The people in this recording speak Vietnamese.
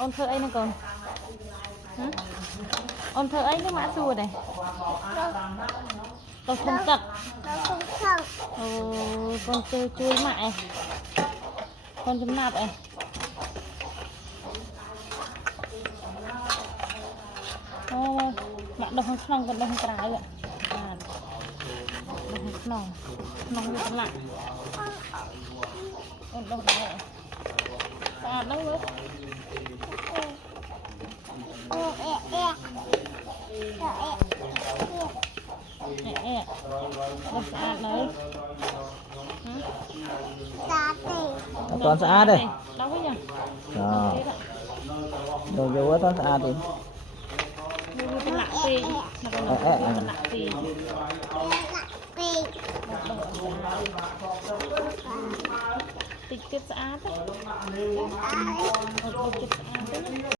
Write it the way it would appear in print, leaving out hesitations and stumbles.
ôn thơ ấy nè con. Ôn thơ ấy nó mã xua này. Con không cật. Con chơi chui mại. Con chấm nạp này. Bạn đâu không xong còn đâu không trái vậy. Đâu không xong như lại. Đâu đấy. Sạch đâu nữa. Đâu sạch đấy. Toàn sạch đây. Đâu với nhỉ? Đồ vô toàn sạch đi. Cái lạ gì? Nó còn cái lạ gì? Tích tiếp sạch đấy.